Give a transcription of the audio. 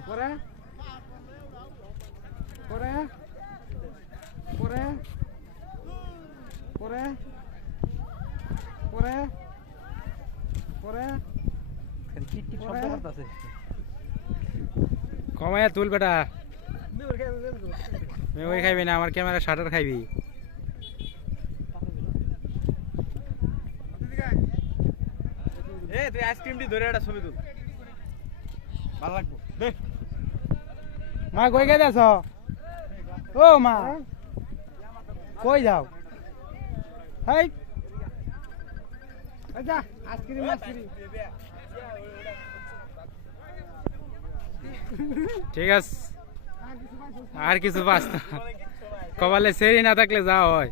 উপরে পরে পরে পরে পরে পরে কমায়া তুল বেটা মেমোরি খাইবি না আমার ক্যামেরা শাটার খাইবি এ তুই আইসক্রিমটি ধরে একটা ছবি তুল ভালো লাগবো দেখ মা কই গেছ ও মা কই যাও হাই আচ্ছা আইসক্রিম আইসক্রিম ঠিক আছে আর কিছু বাস না কপালে সেরি না থাকলে যাও হয়